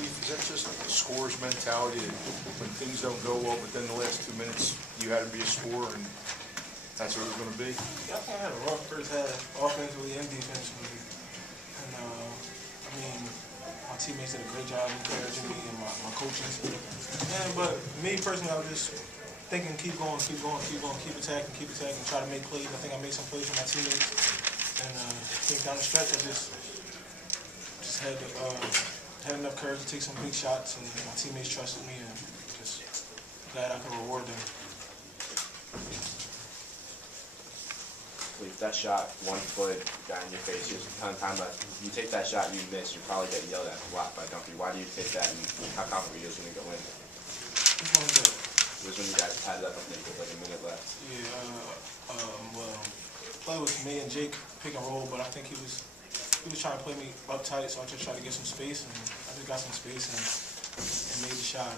Cleve, is that just a scorer's mentality when things don't go well, but then the last 2 minutes you had to be a scorer and that's what it was going to be? Yeah, I think I had a rough first half, offensively and defensively. And, I mean, my teammates did a great job encouraging me and my coaches. But me personally, I was just thinking keep going, keep attacking, try to make plays. I think I made some plays for my teammates. And I think down the stretch, I just had enough courage to take some big shots, and my teammates trusted me, and just glad I could reward them. If that shot, 1 foot, got in your face, there's a ton of time left. You take that shot, you miss, you probably get yelled at a lot by Dumpy. Why do you take that, and how confident were you was going to go in? Which one was that? It was when you guys tied it up, I think, with like a minute left. Yeah, well, play with me and Jake pick and roll, but I think he was trying to play me up tight, so I just tried to get some space, and I just got some space and made the shot.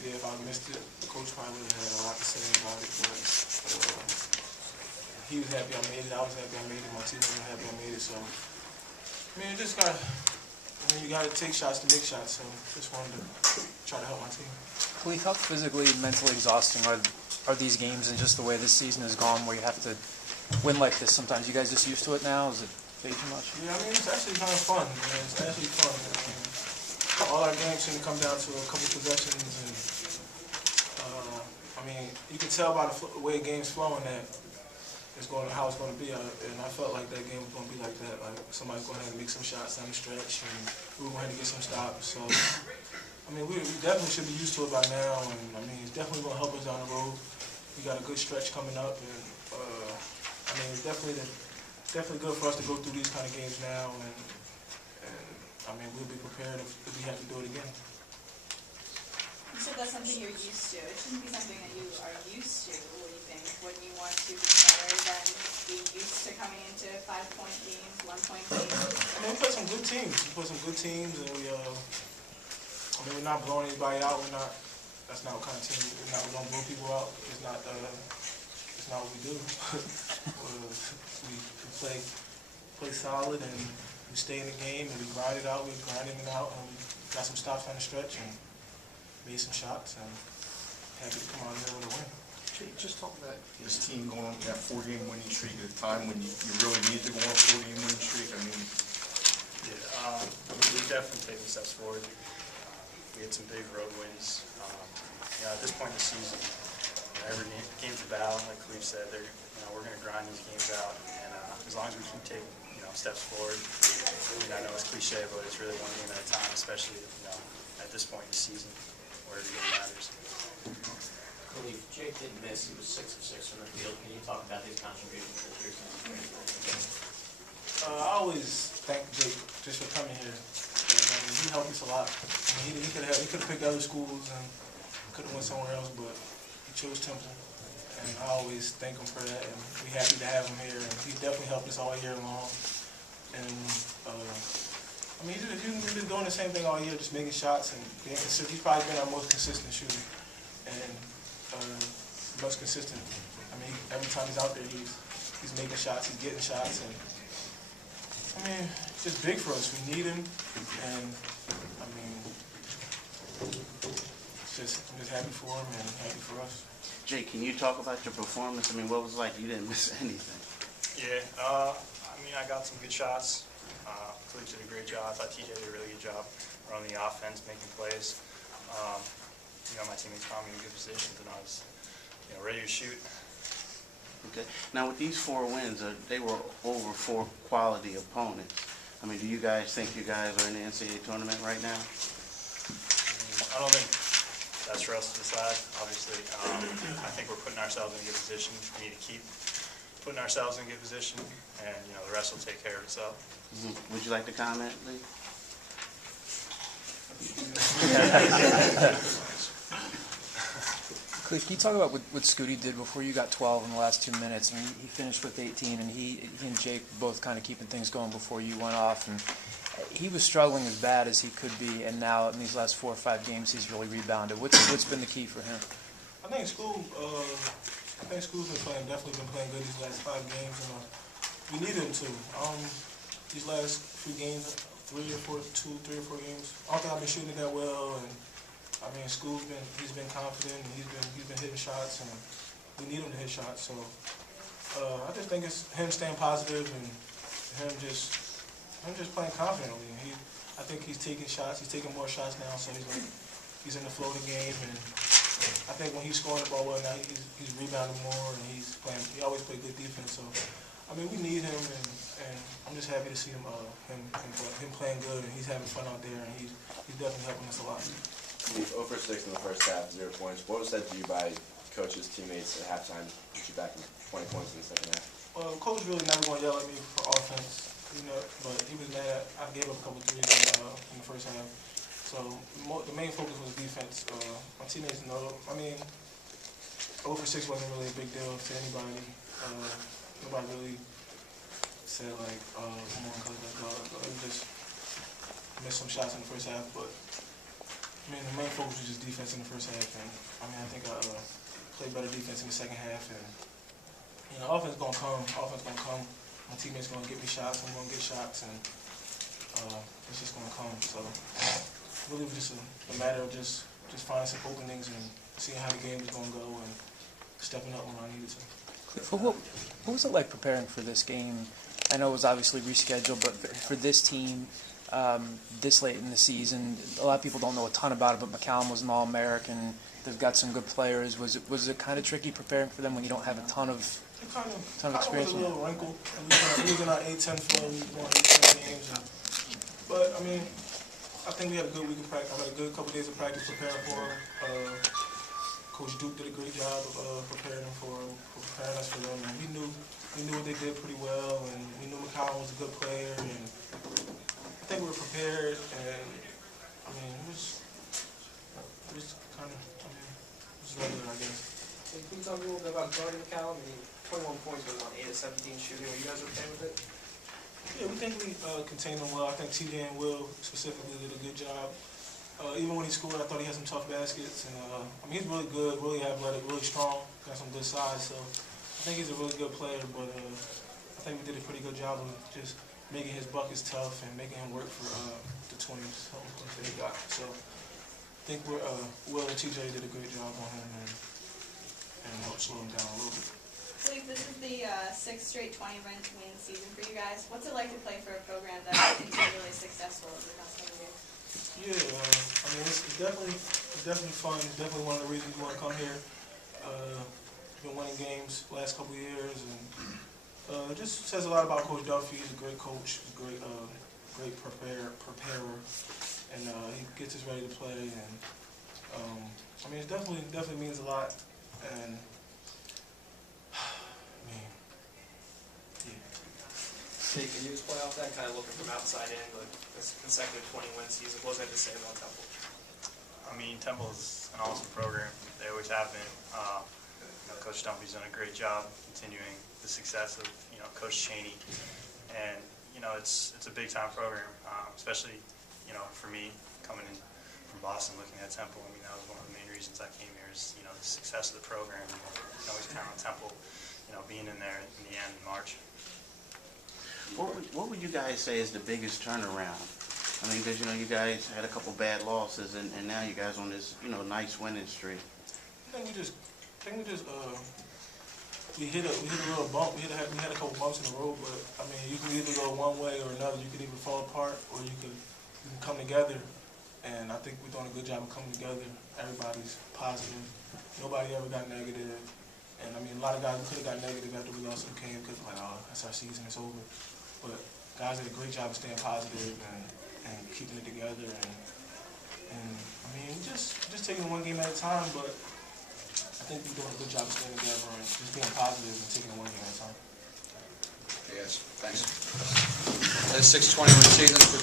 Yeah, if I missed it, the coach probably would have had a lot to say about it, but he was happy I made it, I was happy I made it, my teammates were happy I made it, so, I mean, you gotta take shots to make shots, so just wanted to try to help my team. Cleve, how physically, mentally exhausting are these games and just the way this season has gone where you have to win like this sometimes? You guys just used to it now? Is it fade too much? Yeah, I mean, it's actually kind of fun, man. It's actually fun. All our games seem to come down to a couple possessions, and I mean, you can tell by the way the game's flowing that how it's going to be, and I felt like that game was going to be like that. Like somebody's going to have to make some shots down the stretch, and we were going to have to get some stops. So, I mean, we definitely should be used to it by now, and I mean, it's definitely going to help us down the road. We got a good stretch coming up, and I mean, it's definitely good for us to go through these kind of games now, and I mean, we'll be prepared if we have to do it again. You said that's something you're used to. It shouldn't be something that you are used to. What do you think? Wouldn't you want to be better than being used to coming into 5-point games, 1-point games? I mean, we play some good teams. And we're not blowing anybody out. That's not what kind of team. We don't blow people out. It's not what we do. we play solid, and we stay in the game, and we grind it out. We're grinding it out, and we got some stops on the stretch, and made some shots, and happy to come out here with a win. Jake, just talk about this team going on that 4-game winning streak at a time when you really need to go on a 4-game winning streak. I mean, yeah, we've definitely taken steps forward. We had some big road wins. At this point in the season, every game's a battle. Like Cleve said, we're going to grind these games out, and as long as we can take steps forward. I mean, I know it's cliche, but it's really one game at a time, especially at this point in the season where it really matters. Cleve, Jake didn't miss. He was 6 of 6 from the field. Can you talk about his contributions this year since he's been I always thank Jake just for coming here. I mean, he helped us a lot. I mean, he could have picked other schools and could have went somewhere else, but he chose Temple. And I always thank him for that, and we're happy to have him here. And he definitely helped us all year long. And I mean, he's been doing the same thing all year, just making shots and being consistent. He's probably been our most consistent shooter and most consistent. I mean, every time he's out there, he's making shots, he's getting shots, and I mean, it's just big for us. We need him, and I mean, I'm just happy for him and happy for us. Jake, can you talk about your performance? I mean, what was it like? You didn't miss anything. Yeah, I mean, I got some good shots. Cleve did a great job. I thought TJ did a really good job running the offense, making plays. My teammates found me in good positions, and I was, ready to shoot. Okay. Now, with these 4 wins, they were over 4 quality opponents. I mean, do you guys think you guys are in the NCAA tournament right now? I don't think that's for us to decide, obviously. I think we're putting ourselves in a good position. We need to keep putting ourselves in a good position, and the rest will take care of itself. Would you like to comment, Lee? Cleve, can you talk about what Scooty did before you got 12 in the last 2 minutes? I mean, he finished with 18, and he and Jake both kind of keeping things going before you went off. And he was struggling as bad as he could be, and now in these last 4 or 5 games, he's really rebounded. What's been the key for him? I think School's definitely been playing good these last 5 games, and we need him to. These last few games, 3 or 4 games. I don't think I've been shooting it that well, and I mean, he's been confident, and he's been hitting shots, and we need him to hit shots. So I just think it's him staying positive and him just playing confidently. I think he's taking shots. He's taking more shots now, so he's in the flow of the game, and I think when he's scoring the ball well now, he's rebounding more, and he always plays good defense. So I mean, we need him, and I'm just happy to see him playing good, and he's having fun out there, and he's definitely helping us a lot. 0 for 6 in the first half, 0 points. What was said to you by coaches, teammates at halftime to get you back in 20 points in the second half? Well, coach really never going to yell at me for offense, but he was mad. I gave up a couple of threes in the first half. So the main focus was defense. My teammates know. I mean, 0 for 6 wasn't really a big deal to anybody. Nobody really said like, come on, coach, let's go. We just missed some shots in the first half, but I mean, the main focus was just defense in the first half, and I mean, I think I played better defense in the second half, and offense gonna come. My teammates gonna get me shots. I'm gonna get shots, and it's just gonna come. So really, it was just a matter of just finding some openings and seeing how the game was gonna go and stepping up when I needed to. What was it like preparing for this game? I know it was obviously rescheduled, but for this team, this late in the season, a lot of people don't know a ton about it, but McCallum was an All-American. They've got some good players. Was it kind of tricky preparing for them when you don't have a ton of experience? It was a little wrinkle. We was in our 8-10 flow. We won 8-10 games. But I mean, I think we had a good week of practice. I had a good couple of days of practice preparing for them. Coach Duke did a great job of preparing us for them. And we knew what they did pretty well, and we knew McCallum was a good player, and I think we were prepared. And I mean, it was kind of, it was regular, I guess. So can you tell me a little bit about guarding McCallum? I mean, 21 points was on 8 of 17 shooting. Were you guys okay with it? Yeah, we think we contained him well. I think TJ and Will specifically did a good job. Even when he scored, I thought he had some tough baskets, and I mean, he's really good, really athletic, really strong, got some good size. So I think he's a really good player. But I think we did a pretty good job of just making his buckets tough and making him work for the 20s that he got. So I think Will and TJ did a great job on him and helped slow him down a little bit. Khalif, this is the 6th straight 20-win season for you guys. What's it like to play for a program that has been really successful over the past couple of years? Yeah, I mean, it's definitely fun. It's definitely one of the reasons we want to come here. Been winning games the last couple of years, and it just says a lot about Coach Duffy. He's a great coach, a great preparer, and he gets us ready to play. And I mean, it definitely means a lot. And I mean, yeah. Taking you as playoff that kind of looking from outside in, but this consecutive 20-win season, what was that to say about Temple? I mean, Temple is an awesome program. They always have been. Coach Dumpy's done a great job continuing the success of Coach Chaney, and it's a big time program, especially for me coming in from Boston, looking at Temple. I mean, that was one of the main reasons I came here is the success of the program. You can always count on Temple, being in there in the end in March. What would you guys say is the biggest turnaround? I mean, because you guys had a couple bad losses, and now you guys on this nice winning streak. I think we hit a little bump. We had a couple bumps in the road, but I mean, you can either go one way or another. You can either fall apart or you can come together. And I think we're doing a good job of coming together. Everybody's positive. Nobody ever got negative. And I mean, a lot of guys could have got negative after we lost some game because like, oh, that's our season, it's over. But guys did a great job of staying positive and keeping it together. And I mean, just taking one game at a time. But I think we're doing a good job of staying together and just being positive and taking it one game at a time. Yes, thanks. That's 6-21 season for